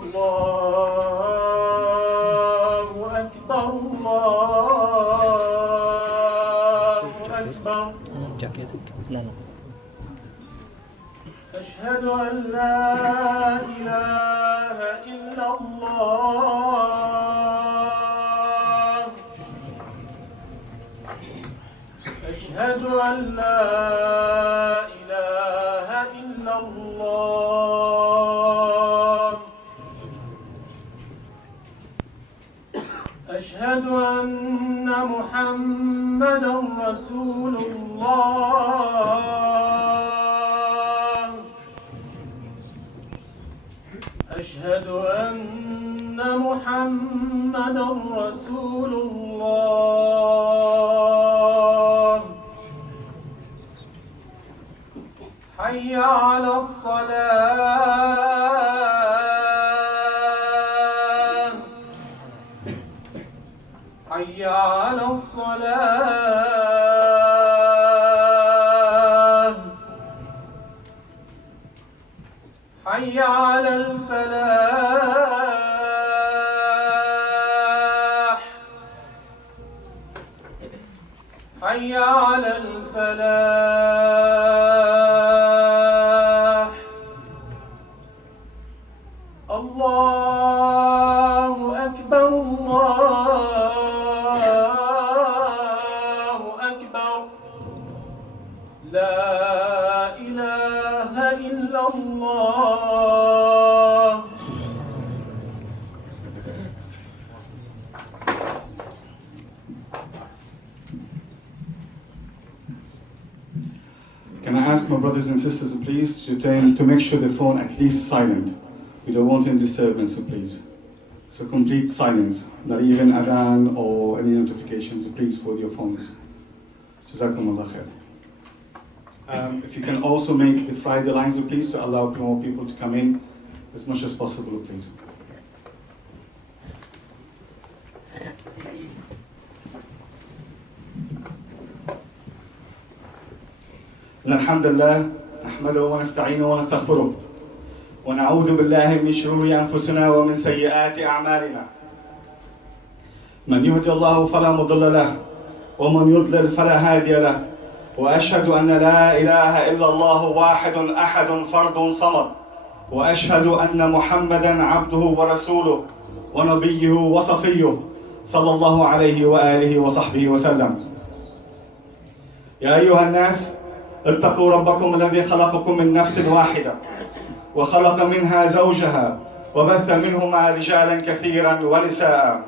الله أكبر الله أكبر. أشهد أن لا إله إلا الله. أشهد أن لا إله إلا الله. أشهد أن محمدًا رسول الله. أشهد أن محمدًا رسول الله. حي على الصلاة. حي على الصلاة. حي على الفلاح. حي على الفلاح. الله أكبر الله أكبر. لا إله إلا الله. Can I ask my brothers and sisters, please, to make sure the phone at least silent. We don't want any disturbance, please. So complete silence, not even adhan or any notifications, please, for your phones. Jazakumullah khair. If you can also make the Friday lines, please, to allow more people to come in as much as possible, please. الحمد لله نحمده ونستعينه ونستغفره ونعوذ بالله من شرور أنفسنا ومن سيئات أعمالنا. من يهدي الله فلا مضل له ومن يضلل فلا هادي له. وأشهد أن لا إله إلا الله واحد أحد فرد صمد. وأشهد أن محمدا عبده ورسوله ونبيه وصفيه صلى الله عليه وآله وصحبه وسلم. يا أيها الناس اتقوا ربكم الذي خلقكم من نفس واحدة وخلق منها زوجها وبث منهما رجالا كثيرا ونساء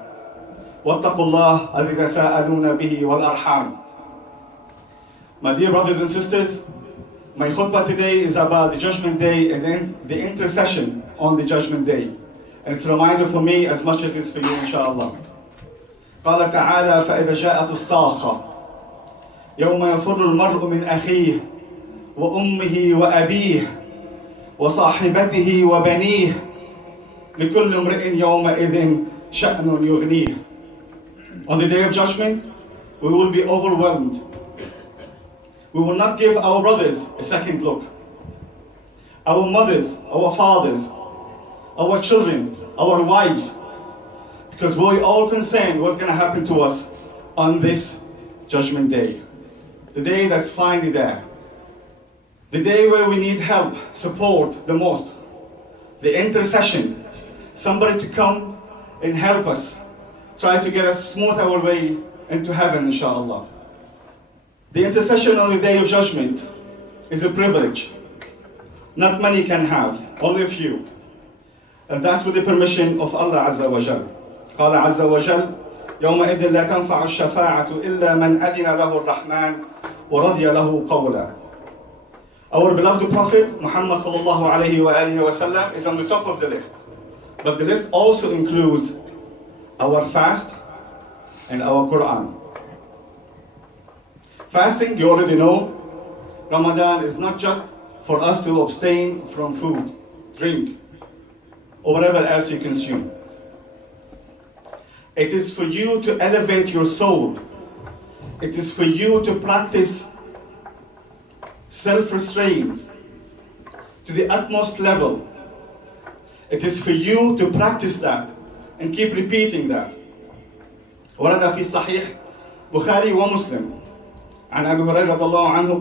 واتقوا الله الذي تساءلون به والأرحام. My dear brothers and sisters, my khutbah today is about the judgment day and then the intercession on the judgment day. And it's a reminder for me as much as it's for you, inshallah. قال تعالى فإذا جاءت الصاخة يوم يفر المرء من أخيه وأمه وأبيه وصاحبته وبنيه لكل امرئ يومئذ شأن يغنيه. On the day of judgment, we will be overwhelmed. We will not give our brothers a second look. Our mothers, our fathers, our children, our wives, because we're all concerned what's going to happen to us on this judgment day. The day that's finally there. The day where we need help, support the most. The intercession. Somebody to come and help us. Try to get us smooth our way into heaven, inshallah. The intercession on the day of judgment is a privilege. Not many can have, only a few. And that's with the permission of Allah Azza wa Jal. قال عز وجل يومئذ لا تنفع الشفاعة إلا من أذن له الرحمن ورضي له قولا. Our beloved Prophet Muhammad sallallahu alayhi wa alihi wa sallam is on the top of the list. But the list also includes our fast and our Quran. Fasting, you already know, Ramadan is not just for us to abstain from food, drink, or whatever else you consume. It is for you to elevate your soul. It is for you to practice self-restraint to the utmost level. It is for you to practice that and keep repeating that. ورد في صحيح بخاري ومسلم عن أبي هريرة رضي الله عنه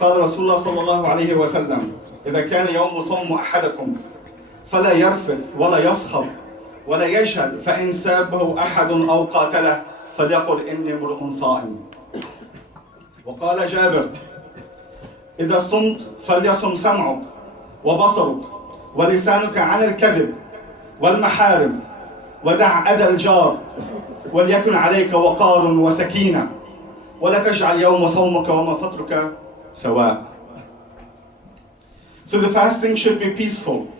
قال رسول الله صلى الله عليه وسلم: إذا كان يوم صوم أحدكم فلا يرفث ولا يصخب ولا يجهل، فإن سابه أحد أو قاتله فليقل إني امرؤ صائم. وقال جابر: إذا صمت فليصم سمعك وبصرك ولسانك عن الكذب والمحارم، ودع أذى الجار، وليكن عليك وقار وسكينة، ولا تجعل يوم صومك وما فطرك سواء. So the fasting should be peaceful,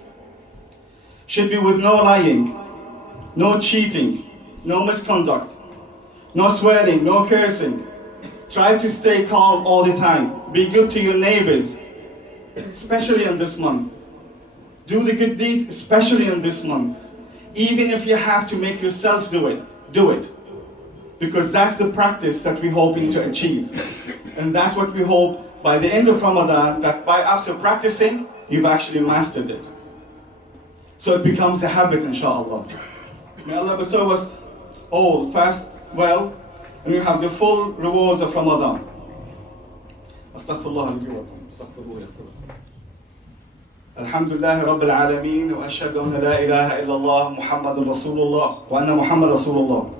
should be with no lying, no cheating, no misconduct, no swearing, no cursing. Try to stay calm all the time. Be good to your neighbors, especially in this month. Do the good deeds, especially in this month. Even if you have to make yourself do it, do it. Because that's the practice that we're hoping to achieve. And that's what we hope by the end of Ramadan, that after practicing, you've actually mastered it. So it becomes a habit, inshallah. May Allah bestow us all fast well, and we have the full rewards of Ramadan. Astaghfirullah li wa lakum. Astaghfirullah yaghfir. Alhamdulillah Rabbil Alameen, wa ashhadu an la ilaha illallah Muhammadun Rasulullah wa anna Muhammad Rasulullah.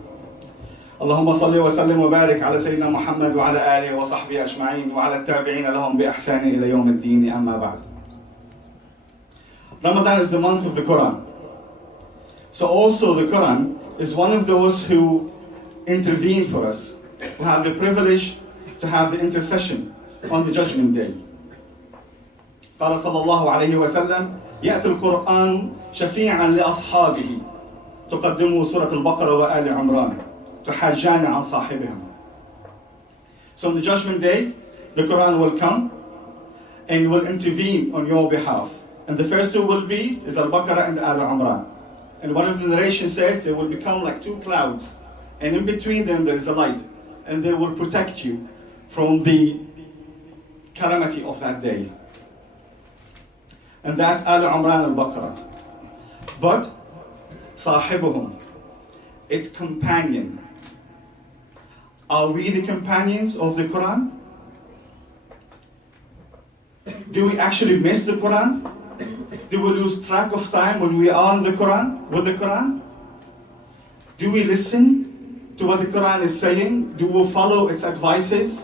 اللهم صل وسلم وبارك على سيدنا محمد وعلى آله وصحبه أجمعين وعلى التابعين لهم بإحسان إلى يوم الدين أما بعد. Ramadan is the month of the Quran. So also the Quran is one of those who intervene for us, who have the privilege to have the intercession on the judgment day. قال صلى الله عليه وسلم: يأتي القرآن شفيعا لأصحابه تقدمه سورة البقرة وآل عمران تحاجان عن صاحبهم. So on the judgment day, the Quran will come and will intervene on your behalf. And the first two will be Al-Baqarah and Al Imran. And one of the narrations says they will become like two clouds, and in between them there is a light, and they will protect you from the calamity of that day. And that's Al Imran Al-Baqarah. But صاحبهم, its companion. Are we the companions of the Quran? Do we actually miss the Quran? Do we lose track of time when we are in the Quran, with the Quran? Do we listen to what the Quran is saying? Do we follow its advices?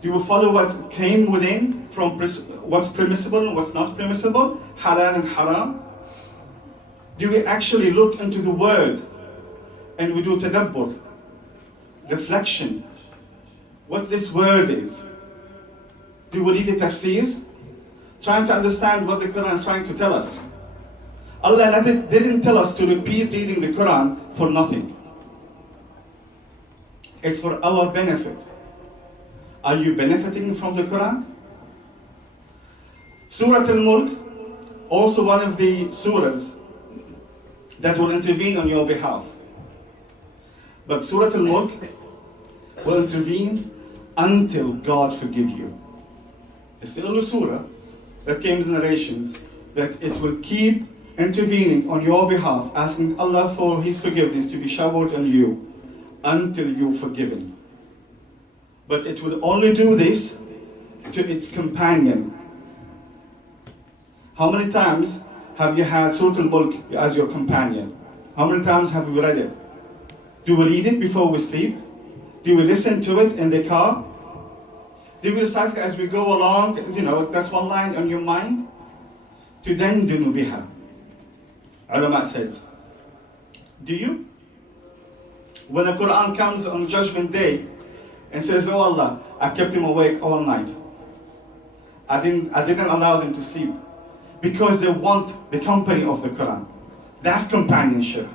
Do we follow what came within from what's permissible and what's not permissible, halal and haram? Do we actually look into the word and we do tadabbur, reflection, what this word is? Do we read the tafsirs? Trying to understand what the Quran is trying to tell us. Allah didn't tell us to repeat reading the Quran for nothing. It's for our benefit. Are you benefiting from the Quran? Surah Al-Mulk, also one of the surahs that will intervene on your behalf. But Surah Al-Mulk will intervene until God forgive you. It's still a surah that came in the narrations that it will keep intervening on your behalf, asking Allah for His forgiveness to be showered on you until you're forgiven. But it will only do this to its companion. How many times have you had Surah Al-Mulk as your companion? How many times have we read it? Do we read it before we sleep? Do we listen to it in the car? Do we recite it as we go along? You know, that's one line on your mind. تُدَنْدِنُ بِهَا. Ulama says. Do you? When the Quran comes on Judgment Day and says, "Oh Allah, I kept him awake all night. I didn't allow them to sleep," because they want the company of the Quran. That's companionship.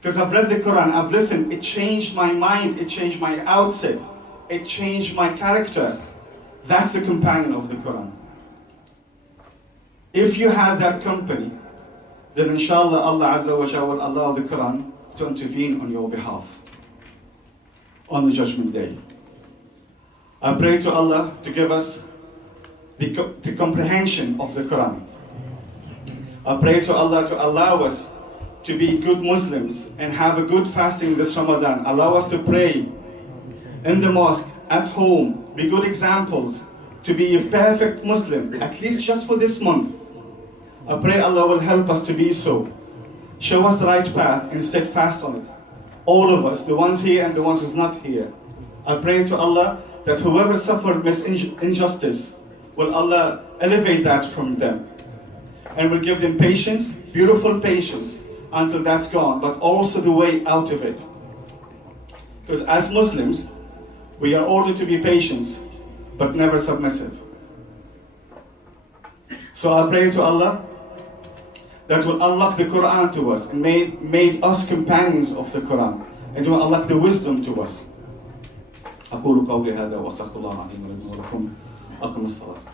Because I've read the Quran, I've listened, it changed my mind, it changed my outset, it changed my character. That's the companion of the Quran. If you have that company, then inshallah Allah Azza wa Jalla will allow the Quran to intervene on your behalf on the Judgment Day. I pray to Allah to give us the comprehension of the Quran, I pray to Allah to allow us to be good Muslims and have a good fasting this Ramadan. Allow us to pray in the mosque, at home, be good examples, to be a perfect Muslim, at least just for this month. I pray Allah will help us to be so. Show us the right path and steadfast on it. All of us, the ones here and the ones who's not here. I pray to Allah that whoever suffered injustice, will Allah elevate that from them and will give them patience, beautiful patience, until that's gone, but also the way out of it. Because as Muslims, we are ordered to be patient, but never submissive. So I pray to Allah that will unlock the Quran to us and made us companions of the Quran, and will unlock the wisdom to us. أقول قولي هذا وأستغفر الله العظيم لي ولكم. أقم الصلاة.